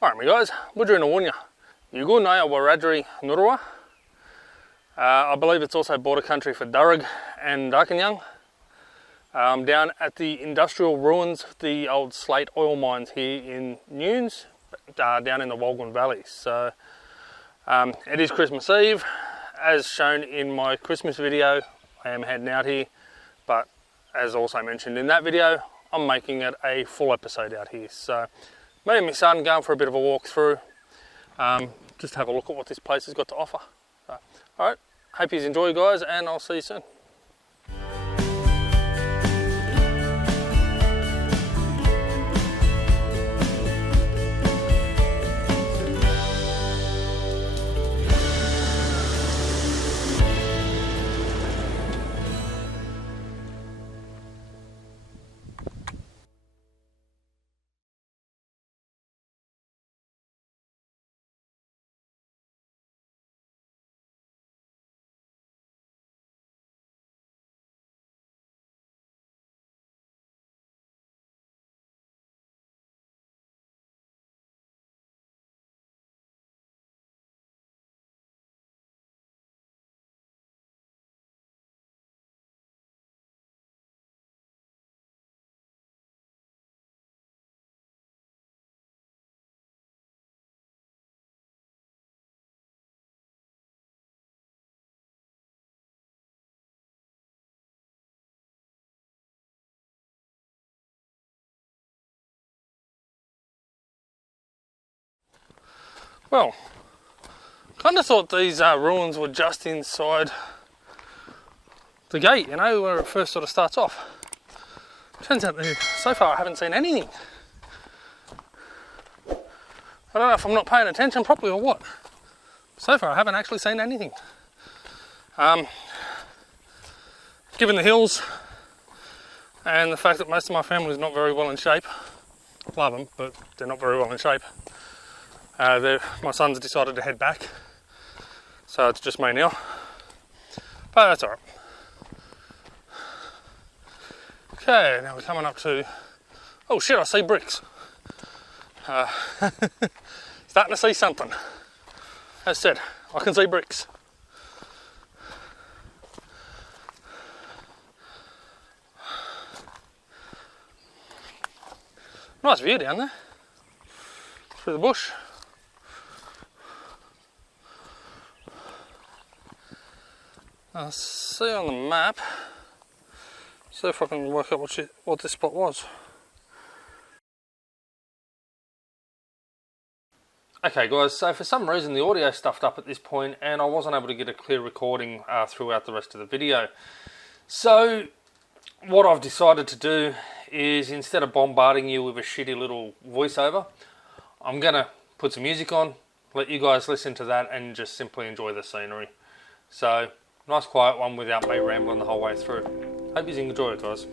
Alright, guys, Pajero Wunya. Yugu Naya Awabakal Nura. I believe it's also border country for Dalang and Darkanyang. Down at the industrial ruins of the old slate oil mines here in Newnes, down in the Wolgan Valley. So it is Christmas Eve. As shown in my Christmas video, I am heading out here, but as also mentioned in that video, I'm making it a full episode out here. So me and my son going for a bit of a walk through, just have a look at what this place has got to offer. So, alright, hope you enjoy, guys, and I'll see you soon. Well, kind of thought these ruins were just inside the gate, you know, where it first sort of starts off. Turns out that so far I haven't seen anything. I don't know if I'm not paying attention properly or what. So far I haven't actually seen anything. Given the hills and the fact that most of my family is not very well in shape, love them, but they're not very well in shape. My son's decided to head back, so it's just me now, but that's alright. Okay, now we're coming up to, oh shit, I see bricks. Starting to see something. As said, I can see bricks. Nice view down there, through the bush. I'll see on the map, see if I can work out what this spot was. Okay guys, so for some reason the audio stuffed up at this point and I wasn't able to get a clear recording throughout the rest of the video. So what I've decided to do is, instead of bombarding you with a shitty little voiceover, I'm going to put some music on, let you guys listen to that and just simply enjoy the scenery. So nice quiet one without me rambling the whole way through. Hope you enjoy it, guys.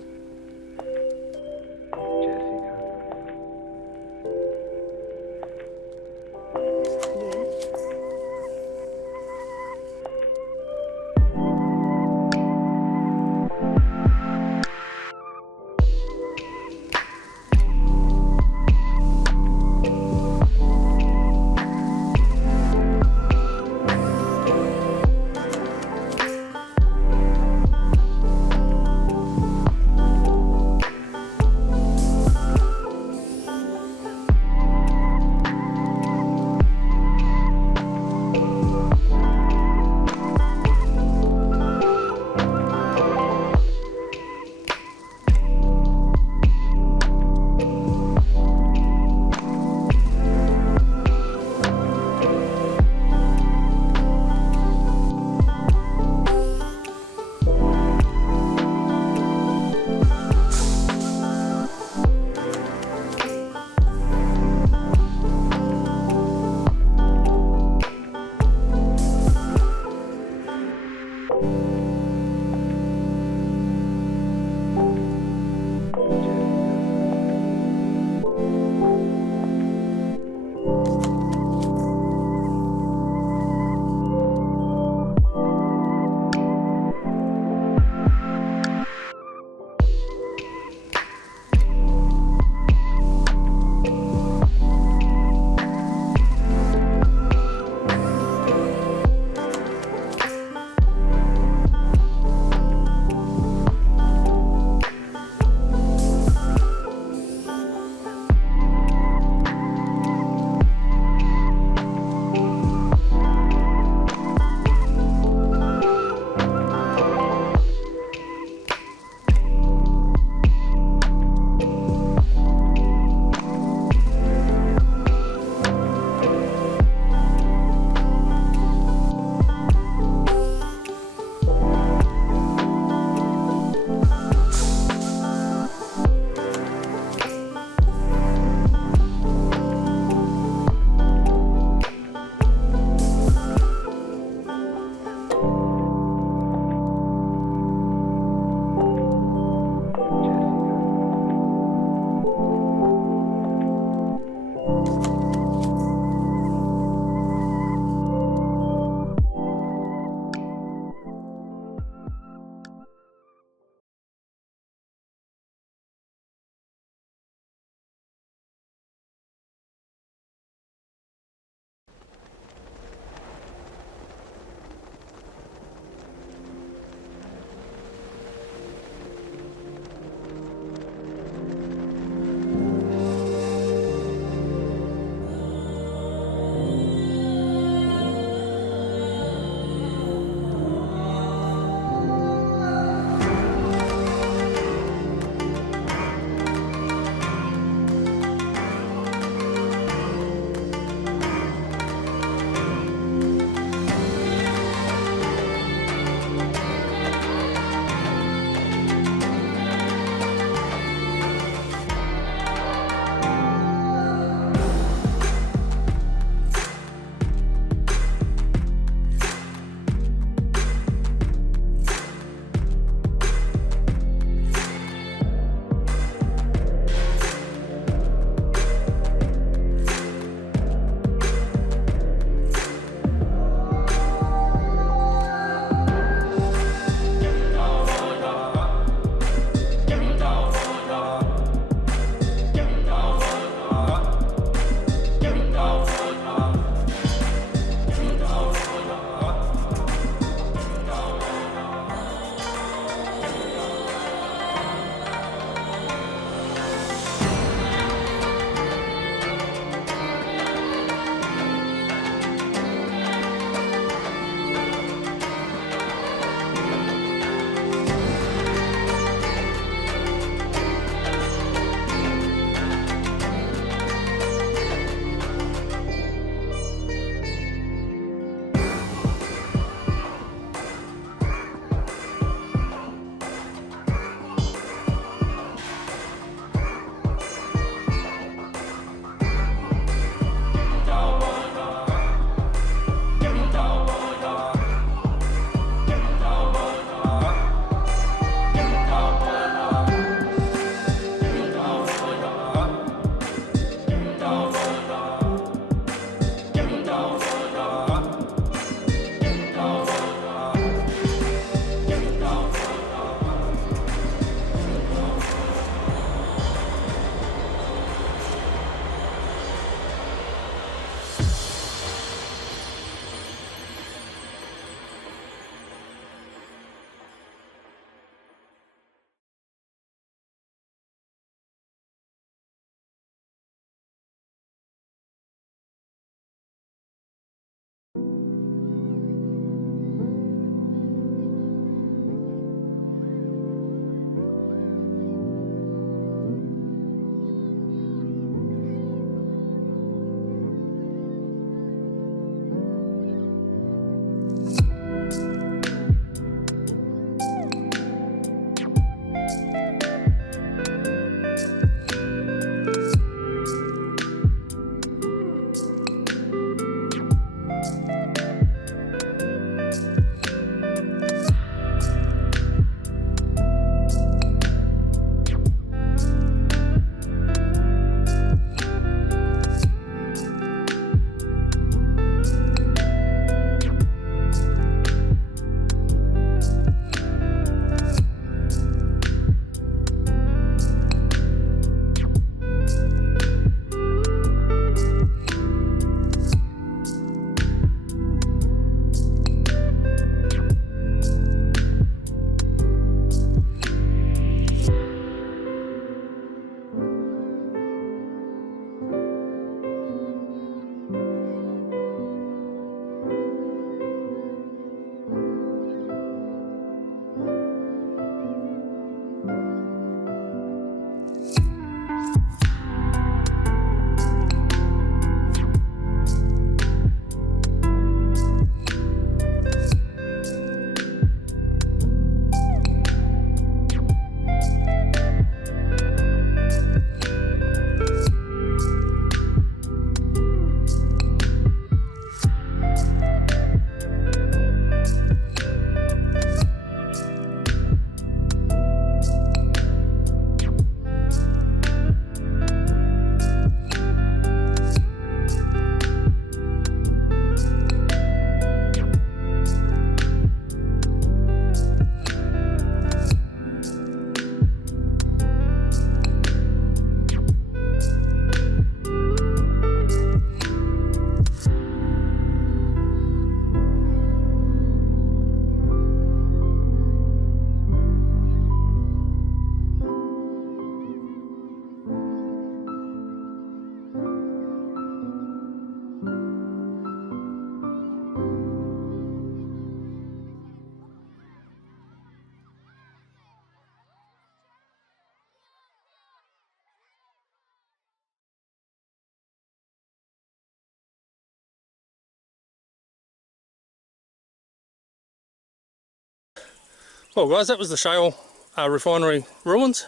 Well guys, that was the Shale Refinery ruins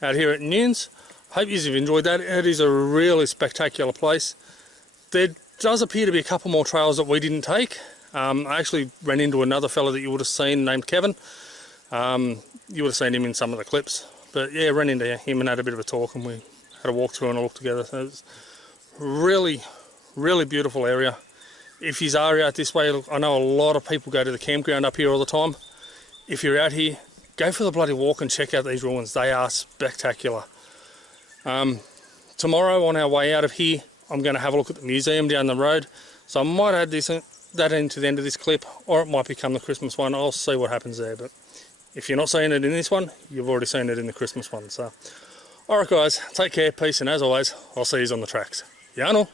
out here at Newnes. Hope you've enjoyed that. It is a really spectacular place. There does appear to be a couple more trails that we didn't take. I actually ran into another fella that you would have seen named Kevin. You would have seen him in some of the clips. But yeah, ran into him and had a bit of a talk, and we had a walk through and a look together. So it's really, really beautiful area. If you are out this way, look, I know a lot of people go to the campground up here all the time. If you're out here, go for the bloody walk and check out these ruins. They are spectacular. Tomorrow on our way out of here, I'm going to have a look at the museum down the road. So I might add that into the end of this clip, or it might become the Christmas one. I'll see what happens there. But if you're not seeing it in this one, you've already seen it in the Christmas one. So, alright guys, take care, peace, and as always, I'll see you on the tracks. Yano.